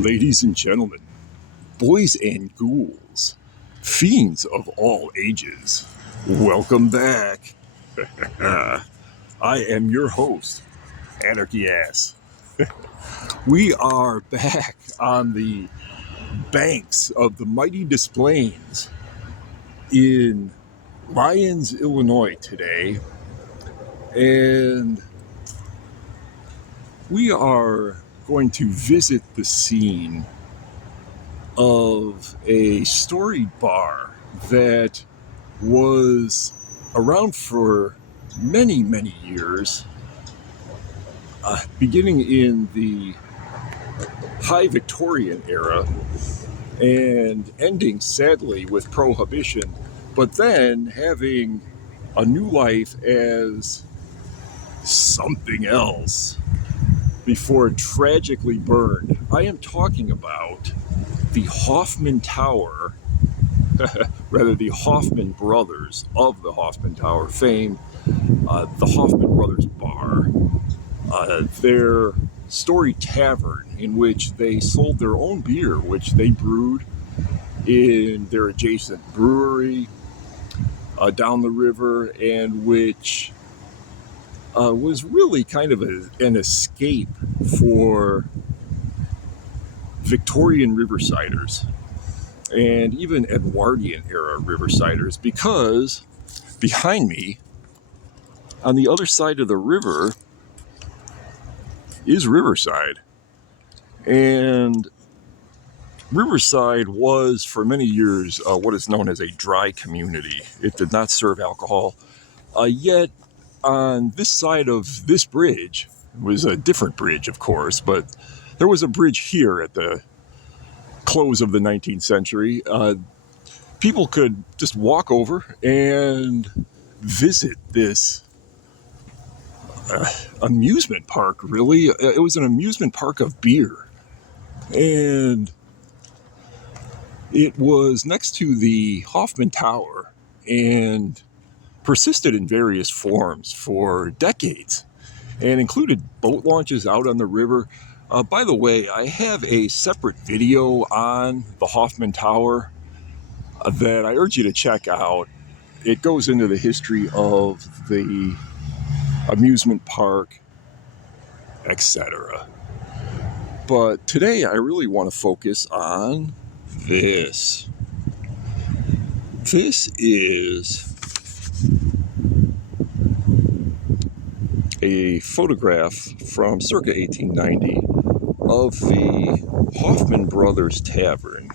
Ladies and gentlemen, boys and ghouls, fiends of all ages, welcome back. I am your host, Anarchy Ass. We are back on the banks of the mighty Des Plaines in Lyons, Illinois today, and we are going to visit the scene of a storied bar that was around for many, many years, beginning in the high Victorian era and ending sadly with Prohibition, but then having a new life as something else before it tragically burned. I am talking about the Hoffman Tower, rather the Hoffman brothers of the Hoffman Tower fame, the Hoffman Brothers Bar, their storied tavern in which they sold their own beer, which they brewed in their adjacent brewery down the river, and which was really kind of an escape for Victorian Riversiders and even Edwardian era Riversiders, because behind me, on the other side of the river, is Riverside. And Riverside was for many years what is known as a dry community. It did not serve alcohol. Yet on this side of this bridge, it was a different bridge, of course, but there was a bridge here at the close of the 19th century. People could just walk over and visit this amusement park, really. It was an amusement park of beer. And it was next to the Hoffman Tower and persisted in various forms for decades and included boat launches out on the river. By the way, I have a separate video on the Hoffman Tower that I urge you to check out. It goes into the history of the amusement park, etc. But today I really want to focus on this. This is a photograph from circa 1890 of the Hoffman Brothers Tavern,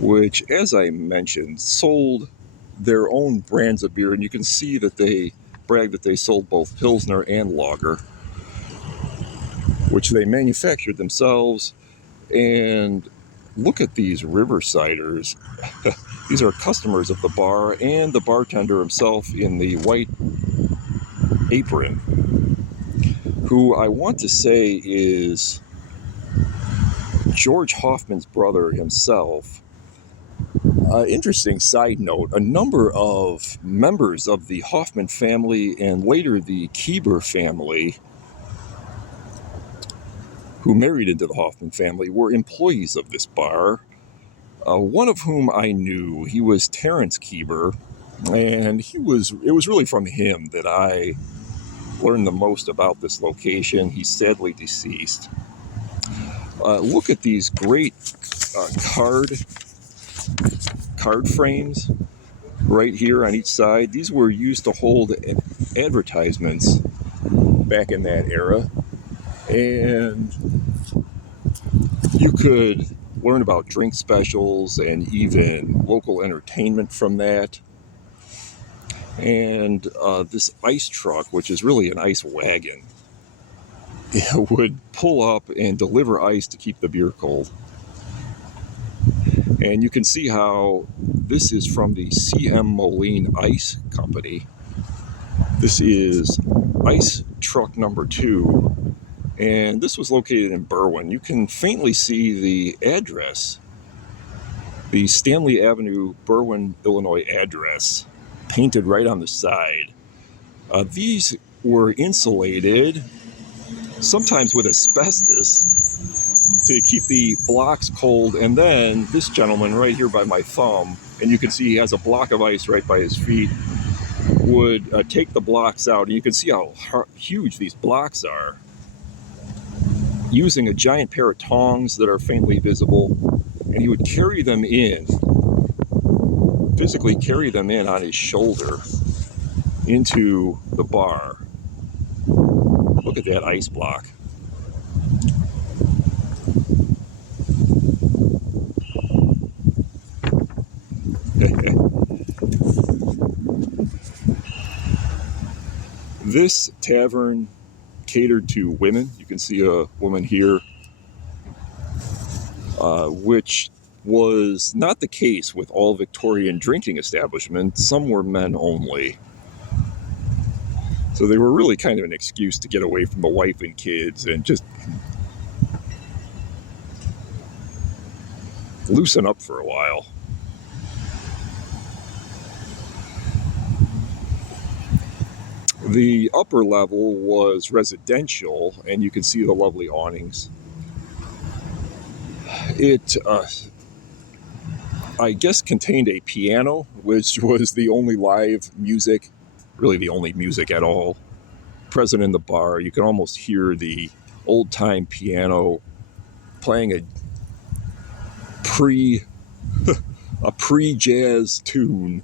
which, as I mentioned, sold their own brands of beer. And you can see that they brag that they sold both Pilsner and Lager, which they manufactured themselves. And look at these Riversiders. These are customers of the bar, and the bartender himself in the white apron, who I want to say is George Hoffman's brother himself. Interesting side note, a number of members of the Hoffman family and later the Keeber family, who married into the Hoffman family, were employees of this bar. One of whom I knew, he was Terrence Keeber, and it was really from him that I learned the most about this location. He's sadly deceased. Look at these great card frames right here on each side. These were used to hold advertisements back in that era, and you could learn about drink specials and even local entertainment from that. And this ice truck, which is really an ice wagon, would pull up and deliver ice to keep the beer cold. And you can see how this is from the C.M. Moline Ice Company. This is ice truck number 2, and this was located in Berwyn. You can faintly see the address, the Stanley Avenue, Berwyn, Illinois address, painted right on the side. These were insulated sometimes with asbestos to keep the blocks cold. And then this gentleman right here by my thumb, and you can see he has a block of ice right by his feet, would take the blocks out, and you can see how huge these blocks are, using a giant pair of tongs that are faintly visible, and he would carry them in, physically carry them in on his shoulder into the bar. Look at that ice block. This tavern catered to women. You can see a woman here, which was not the case with all Victorian drinking establishments. Some were men only. So they were really kind of an excuse to get away from the wife and kids and just loosen up for a while. The upper level was residential, and you can see the lovely awnings. It, I guess, contained a piano, which was the only live music, really the only music at all, present in the bar. You can almost hear the old-time piano playing a pre-jazz tune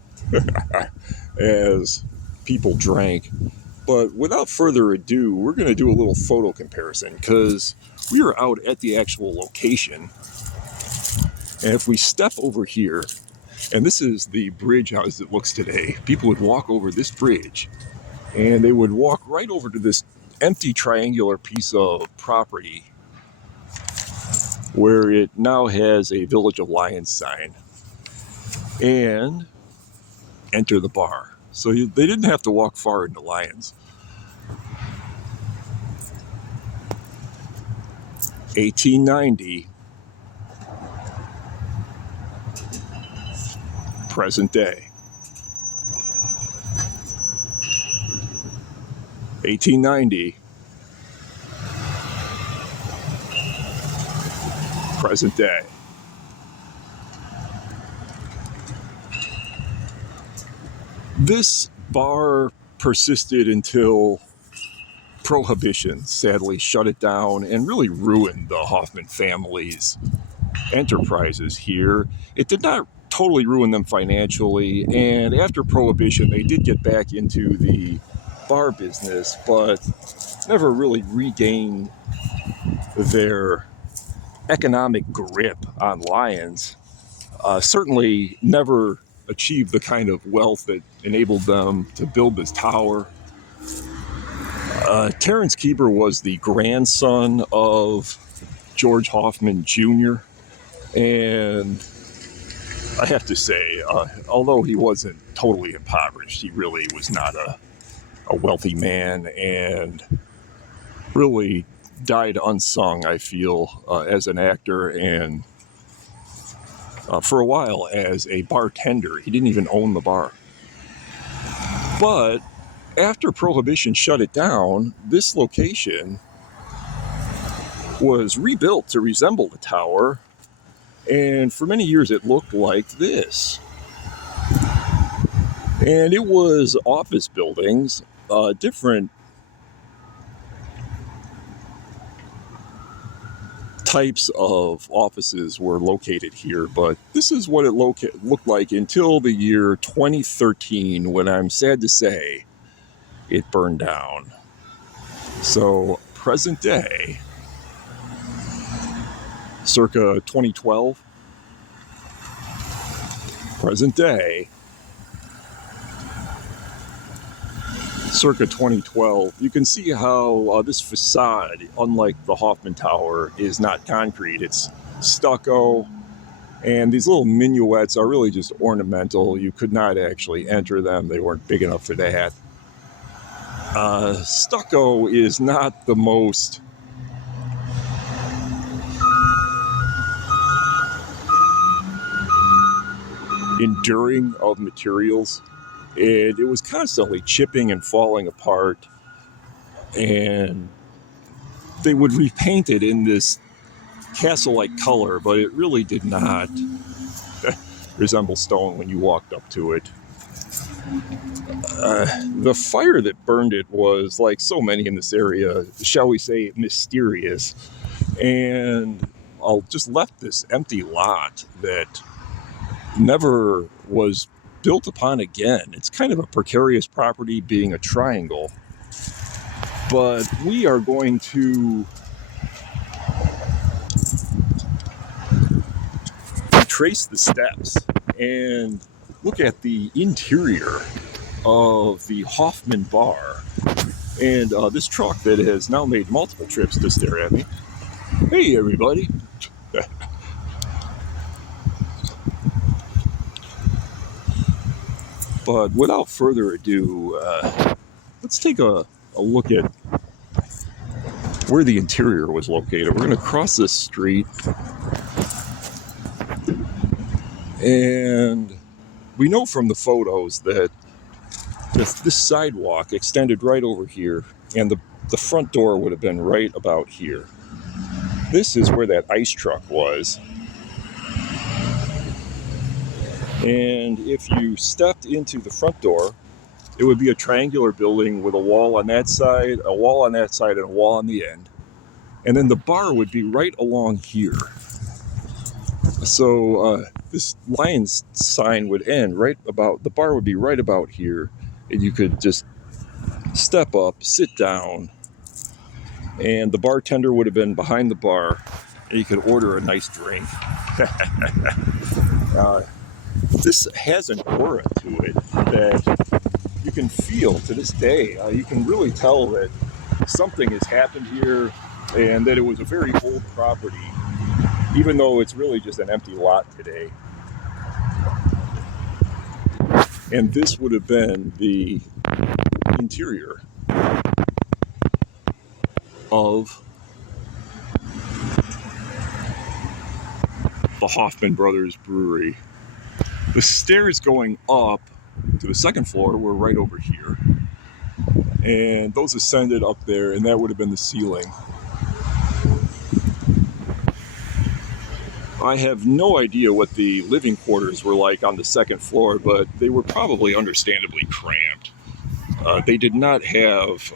as people drank. But without further ado, we're going to do a little photo comparison, because we are out at the actual location. And if we step over here, and this is the bridge as it looks today, people would walk over this bridge and they would walk right over to this empty triangular piece of property where it now has a Village of Lions sign, and enter the bar. So they didn't have to walk far into Lions. 1890, present day. 1890, present day. This bar persisted until Prohibition sadly shut it down and really ruined the Hoffman family's enterprises here. It did not totally ruin them financially, and after Prohibition they did get back into the bar business, but never really regained their economic grip on Lions. Certainly never achieved the kind of wealth that enabled them to build this tower. Terence Keeper was the grandson of George Hoffman Jr., and I have to say, although he wasn't totally impoverished, he really was not a wealthy man, and really died unsung, I feel, as an actor, and for a while as a bartender. He didn't even own the bar. But after Prohibition shut it down, this location was rebuilt to resemble the tower, and for many years it looked like this. And it was office buildings, different types of offices were located here, but this is what it looked like until the year 2013, when I'm sad to say it burned down. So present day, circa 2012, present day, circa 2012, you can see how this facade, unlike the Hoffman Tower, is not concrete. It's stucco, and these little minuets are really just ornamental. You could not actually enter them. They weren't big enough for that. Stucco is not the most enduring of materials. It was constantly chipping and falling apart, and they would repaint it in this castle-like color, but it really did not resemble stone when you walked up to it. The fire that burned it was, like so many in this area, shall we say, mysterious. And I'll just left this empty lot that never was built upon again. It's kind of a precarious property, being a triangle. But we are going to trace the steps and look at the interior of the Hoffman Bar. And this truck that has now made multiple trips to stare at me. Hey, everybody. But without further ado, let's take a look at where the interior was located. We're going to cross this street, and we know from the photos that this sidewalk extended right over here, and the front door would have been right about here. This is where that ice truck was. And if you stepped into the front door, it would be a triangular building with a wall on that side, a wall on that side, and a wall on the end. And then the bar would be right along here. So this Lions sign would end right about, the bar would be right about here. And you could just step up, sit down, and the bartender would have been behind the bar, and you could order a nice drink. This has an aura to it that you can feel to this day. You can really tell that something has happened here and that it was a very old property, even though it's really just an empty lot today. And this would have been the interior of the Hoffman Brothers Brewery. The stairs going up to the second floor were right over here, and those ascended up there, and that would have been the ceiling. I have no idea what the living quarters were like on the second floor, but they were probably understandably cramped. They did not have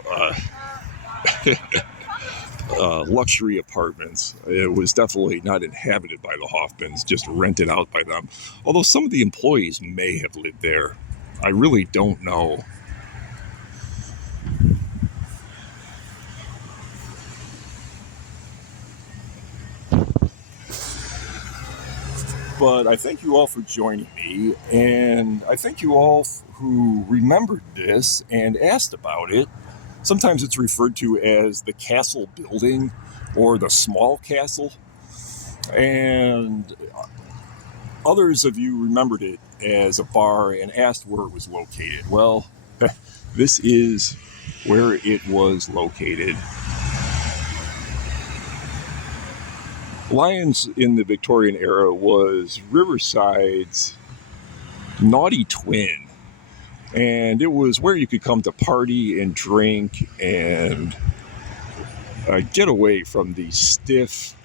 luxury apartments. It was definitely not inhabited by the Hoffmans, just rented out by them. Although some of the employees may have lived there. I really don't know. But I thank you all for joining me, and I thank you all who remembered this and asked about it. Sometimes it's referred to as the castle building or the small castle, and others of you remembered it as a bar and asked where it was located. Well, this is where it was located. Lions in the Victorian era was Riverside's naughty twin. And it was where you could come to party and drink and get away from the stiff,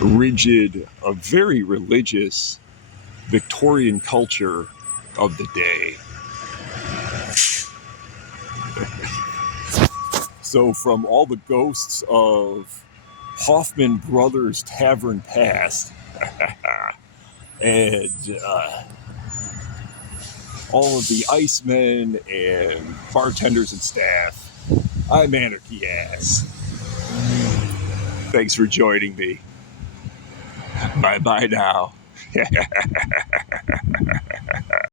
rigid, very religious Victorian culture of the day. So from all the ghosts of Hoffman Brothers Tavern past and all of the icemen and bartenders and staff, I'm Anarchy Ass. Thanks for joining me. Bye-bye now.